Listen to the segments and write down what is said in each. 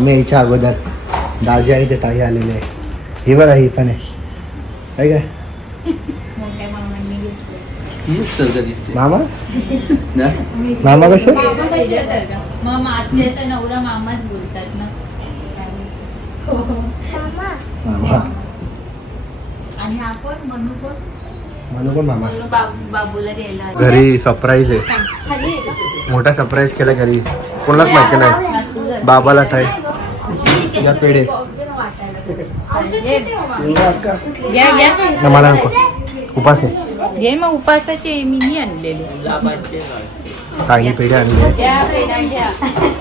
आम्ही यायच्या अगोदर दाजी आणि ते ताई आलेले आहे ही बघा ही पण आहे. काय? काय मामा? मामा कसे? मग माझ्याचा नवरा मामाच बोलतात ना. मामा. आणि आपण म्हणू पण म्हणू पण मामा? घरी सरप्राईज आहे? मोठा सरप्राईज केला घरी. कोणालाच माहिती नाही. बाबाला ताई या पेढे. ना मला नको. उपास आहे. घे मग उपासाचे मी नाही आणलेले. ताईने पेढे आणले.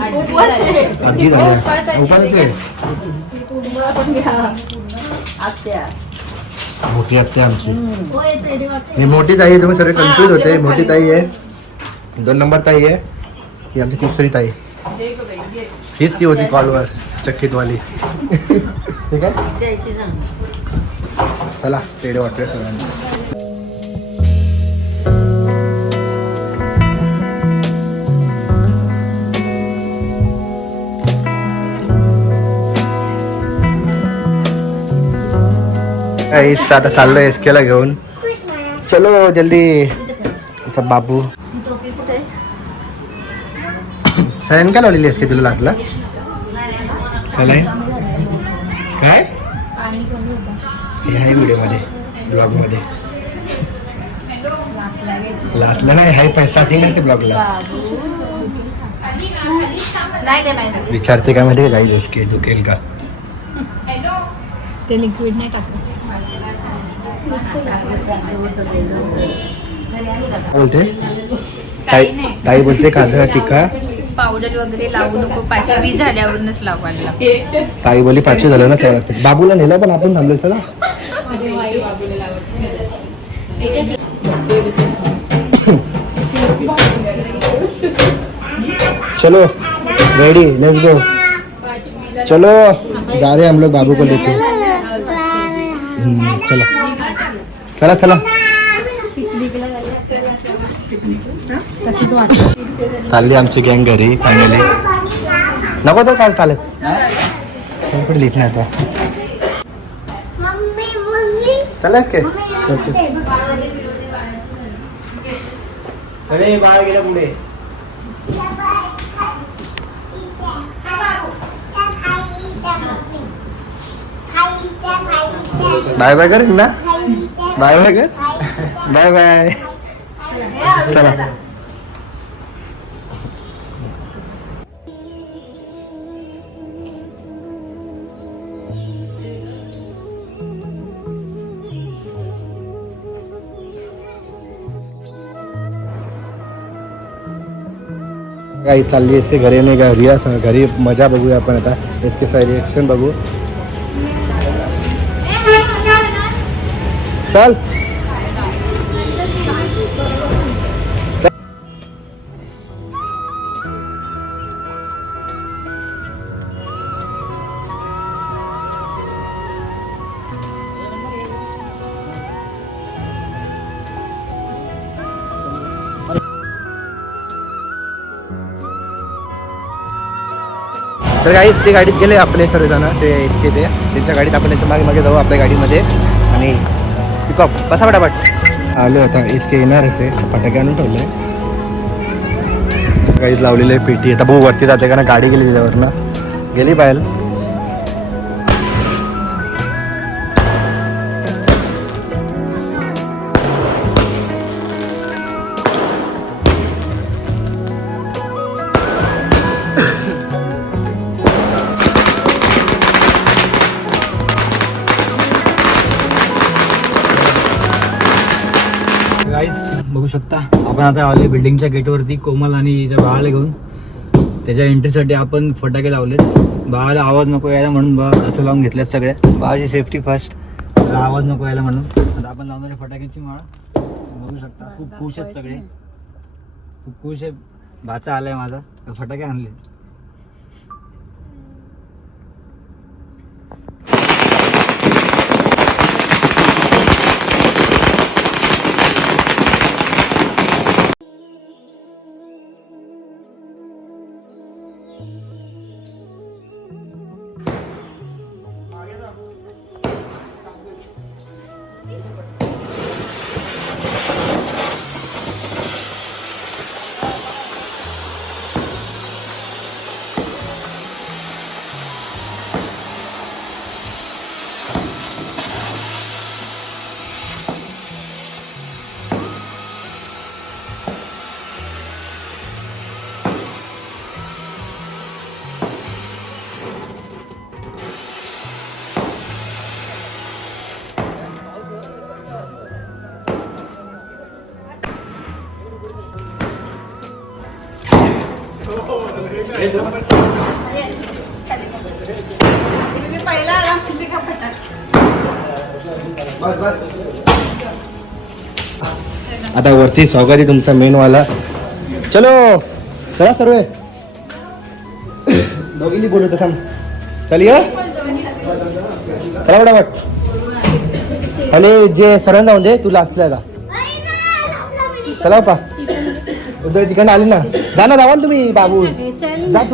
आजी झाली. आजी झाल्या. उपासाचे. मोठी आत्या आमची. ही मोठी ताई आहे तुम्ही सगळे कन्फ्युज होते. मोठी ताई आहे. दोन नंबर ताई आहे. ही आमची तिसरी ताई. हीच ती होती कॉलवर चक्कीतवाली ठीक आहे? चला पेढे वाटतोय सगळ्यांना. आता चाललोय एस ला घेऊन. चलो जल्दी. अच्छा बाबू. सलाईन काय लावलेली एस के तुला लास्टला सलाईन काय पाणी कमी होतं हे आहे व्हिडिओमध्ये ब्लॉगमध्ये लास्टला नाही हाय पण स्टार्टिंग असते ब्लॉगला नाही का नाही विचारते का माहिती काही एस के दुखेल का ते लिक्विड नाही टाकलं काय बोलते ताई काही नाही. ताई बोलते कांदा टिक्का पावडर वगैरे लावू नको पाचवी झाल्यावरूनच लावायला लागतं. ताई बोली पाचशे झालं ना त्या लागते बाबूला नेलं पण आपण थांबलो त्याला चलो रेडी लेट्स गो चलो जा रहे हम लोग बाबू को लेके हम्म, चलो. चला चला. चालली आमची गँग घरी फायनली नको तर काय चालत. कुठे लिफ्ट नाही आता. चाललायस काय चल, चल. अरे बाळ गेलं पुढे. बाय बाय कर ना? बाय बाय कर. Bye bye. चला. काही चालली असते घरी नाही घरी असं घरी मजा बघूया आपण आता इसके साई रिएक्शन बघू चल। तर काही ते गाडीत गेले आपले सर्वजण ते इतके ते. त्यांच्या गाडीत आपण त्यांच्या मागे मागे जाऊ आपल्या गाडीमध्ये आणि पिकअप बसा पटापट. आलो आता एस के येणार असे फटाके आणून ठेवले. गाडीत लावलेले पेटी. आता भाऊ वरती जाते कारण गाडी गेली त्याच्यावरनं. गेली बाहेर. शकता. आपण आता आले बिल्डिंगच्या गेटवरती कोमल आणि बाळाला घेऊन. त्याच्या एंट्रीसाठी आपण फटाके लावलेत. बाळाला आवाज नको यायला म्हणून बाळा खर्च लावून घेतल्यात सगळ्या बाळाची सेफ्टी फर्स्ट त्याला आवाज नको यायला म्हणून. आता आपण लावणारे फटाक्यांची माळ बघू शकता. खूप खुश आहेत सगळे. खूप खुश आहे. भाचा आलाय माझा. तर फटाके आणले. आता वरती स्वागत आहे तुमचा मेन वाला. चलो चला सर्व दोघीली बोलत थांब. चल ये. चला फटाफट अरे जे सरण जाऊन दे तुला असलं का चला पा. उद्या तिकडनं आले ना. जा ना जावा ना तुम्ही बाबू. जा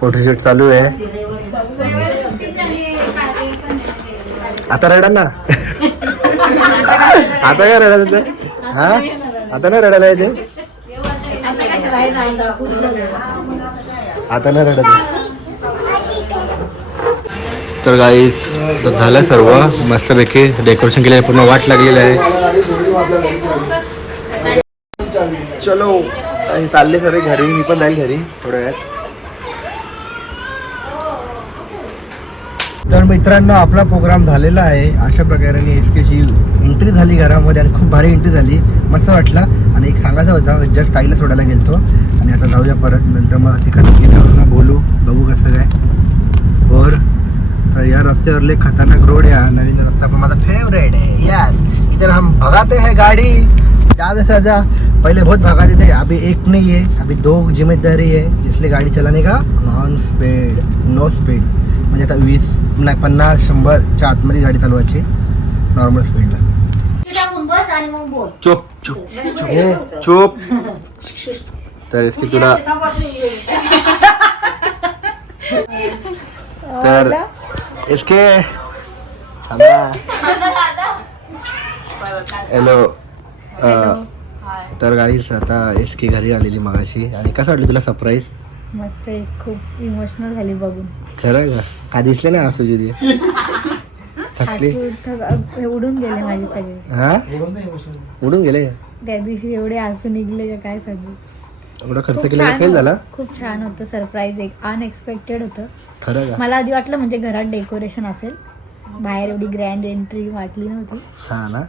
फोटोशूट चालू आहे. आता रडा ना आता काय रडायला ते हा? आता नाही रडायला येते आता नाही रडत तर गाईस झालं सर्व. मस्तपैकी डेकोरेशन केलं पूर्ण वाट लागलेलं आहे. चलो. चालले सर घरी. मी पण जाईल घरी थोड्या वेळात. तर मित्रांनो आपला प्रोग्राम झालेला आहे. अशा प्रकारे एस केची एंट्री झाली घरामध्ये आणि खूप भारी एंट्री झाली. मस्त वाटला. आणि एक सांगायचा होता जस्ट ताईला सोडायला गेलतो. आणि आता जाऊया परत. नंतर मग तिकडे गेल्यावर बोलू. बघू कसं काय. और तर या रस्त्यावरले खतरनाक रोड या नवीन रस्ता पण माझा फेवरेट आहे. यस इधर हम भगाते है गाड़ी. ज़्यादा से ज़्यादा पहले बहुत भगाते थे अभी एक नहीं है अभी दो जिम्मेदारी है इसलिए गाड़ी चलाने का नॉन स्पीड नो स्पीड म्हणजे आता वीस नाही पन्नास शंभरच्या आतमध्ये गाडी चालवायची नॉर्मल स्पीडला चुप चुप चुप चुप. तर इसकी तुला तर इसके हॅलो तर गाईस आता इसकी घरी आलेली मगाशी. आणि कसं वाटलं तुला सरप्राईज मस्त आहे खूप इमोशनल झाली बघून. खरं का? काय दिसले ना असू थकली. थक- उडून गेले माझे सगळे. हा? उडून गेले? त्या दिवशी एवढे हसू निघले का काय सांगू. एवढा खर्च खूप छान फेल झाला? होतं. खूप छान होतं सरप्राईज एक अनएक्सपेक्टेड होतं. खरं का? मला आधी वाटलं म्हणजे घरात डेकोरेशन असेल. बाहेर एवढी ग्रँड एंट्री वाटली नव्हती. हा ना.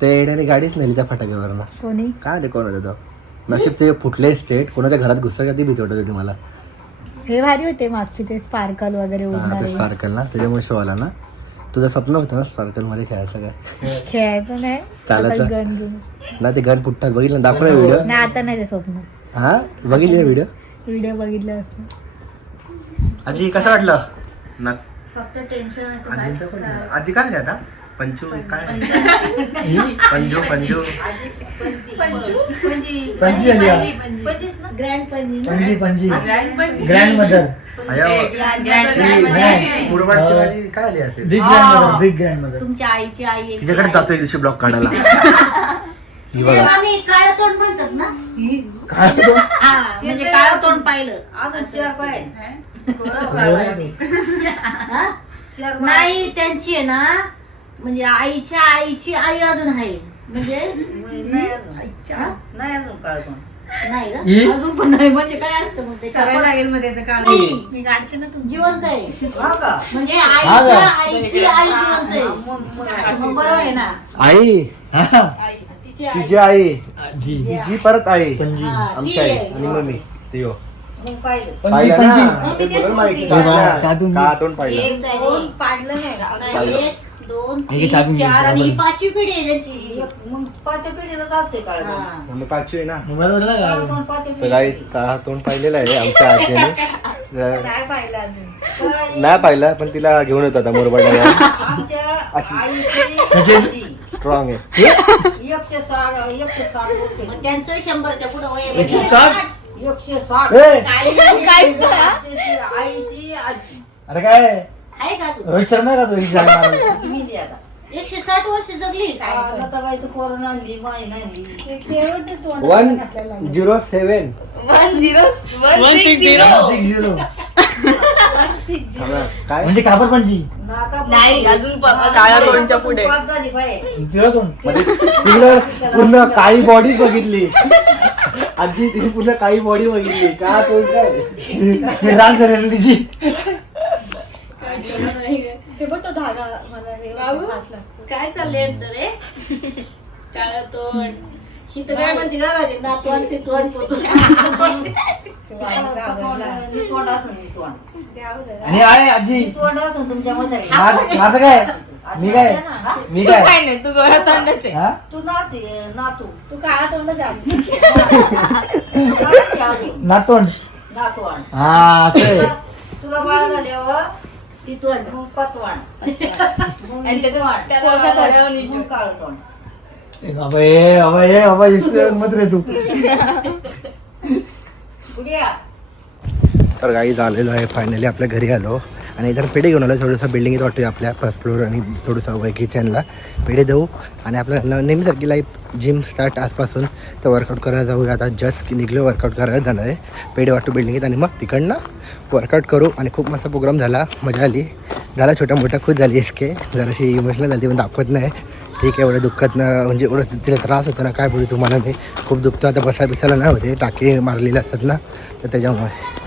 ते येण्याने गाडीच नेली त्या फटाक्यावर ना कोणी? काय ते कोण होतं तो? नशीब ते फुटले स्टेट कोणाच्या घरात घुसलं का ती भीती वाटत होती मला. हे भारी होते मागचे ते स्पार्कल वगैरे हा, ते उडणारे. स्पार्कल ना त्याच्यामुळे शो आला ना. तुझं स्वप्न होतं ना स्पार्कलमध्ये खेळायचं काय खेळायचं नाही. चालायचं? आता गन घेऊन. ना ते गन फुटतात. बघितलं? ना? दाखव ना व्हिडिओ नाही आता नाही ते स्वप्न. हा? बघितली व्हिडिओ व्हिडिओ बघितलं असतं. आजी कसं वाटलं? ना फक्त टेन्शन आजी काय आता? पंचू काय? पंजू. पंजू पणजी आली हा. ग्रँड पणजी ना? पणजी पणजी ग्रँड. मदर मुरबाडची भाजी काय आली असेल? Big grand mother big grand mother. तुमच्या आईची आई आहे. तिच्याकडे जातोय दिवशी ब्लॉग काढायला. ही बघा. आम्ही काळं तोंड म्हणतात ना? काय तो? हा, म्हणजे काळं तोंड पाहिलं. हा? नाही त्यांची आहे ना म्हणजे आईच्या आईची आई अजून आहे. म्हणजे हा? नाही का? ही? अजून पण नाही. म्हणजे काय असतं मग ते लागेल मी काढते ना तुम जिवंत आहे. म्हणजे आईच्या आईची आई जिवंत आहे. मग बरोबर आहे ना? आई. तुझी आई जी तुझी परत आई. पणजी हा, आमची ती आई आहे. आणि मम्मी ते हो. पणजी पाहिलं पणजी. ना? ते बघ माहिती हे बघा, चहा पिऊन का तोंड पाहिलं? एक दोन पाडलं नाही पाडलं. एक दोन तीन चार आणि ही. पाचवी पिढी आहे त्यांची. हा. मम्मी पाचवी आहे ना. मोबाईल बदला का तर गाईस का तोंड पाहिलेलं आहे आमच्या आजीने. काय पाहिलं अजून. नाही पाहिलं पण तिला घेऊन येतो आता मोरबाडला. स्ट्रॉंग आहे. मग त्यांचं शंभरच्या पुढे वय आहे. एकशे साठ? ए, काय? अरे काय? आहे का तू रोहित शर्मा आहे का तो एक जागा मारायला? एकशे साठ वर्ष जगली one zero seven one zero one six zero. Six zero. काय म्हणजे कापर पणजी? नाही अजून काळ्या तोंडच्या पुढे. म्हणजे पूर्ण काळी बॉडी बघितली. आजी तिने पूर्ण काळी बॉडी बघितली. का तोंड काय? हे लाल करेल तिची. धागा मला हे हसला. काय चाललंय यांचं रे? काळ तोंड. ही तर काय म्हणते का माझी नातवंड ते तोंड पोतून. आणि आहे आजी. माझ- माझं काय? मी काय? मी तू काय? काय नाही तू गोरा तोंडच आहे. हा? तू काळा तोंड जा नातोंड. हा असं आहे. तुला बाळ झाल्यावर ती तोंड आणि त्याचं त्याला थोड्या वेळाने विचार. ए बाबा ए बाबा ए बाबा इसं मत रे तू. तर गाई झालेलो आहे फायनली आपल्या घरी आलो. आणि इतर पेढे घेऊन आलो. थोडंसं बिल्डिंग वाटतोय आपल्या फर्स्ट फ्लोअर आणि थोडंसं वय किचनला पेढे देऊ. आणि आपल्या न- नेहमीसारखी लाईफ जिम स्टार्ट आजपासून. तर वर्कआउट करायला जाऊ आता जस्ट निघलो वर्कआउट करायला जाणार आहे. पेढे वाटू बिल्डिंगीत आणि मग तिकडनं वर्कआउट करू. आणि खूप मस्त प्रोग्राम झाला. मजा आली. झाला छोटा मोठा. खुश झाली एस के जराशी इमोशनल झाली पण दाखवत नाही. ठीक आहे एवढं दुःखत ना म्हणजे एवढं तिला त्रास होतो ना काय बोलू तुम्हाला मी. खूप दुखतं. आता बसा बिसायला नाही होते टाके मारलेले असतात ना. तर त्याच्यामुळे.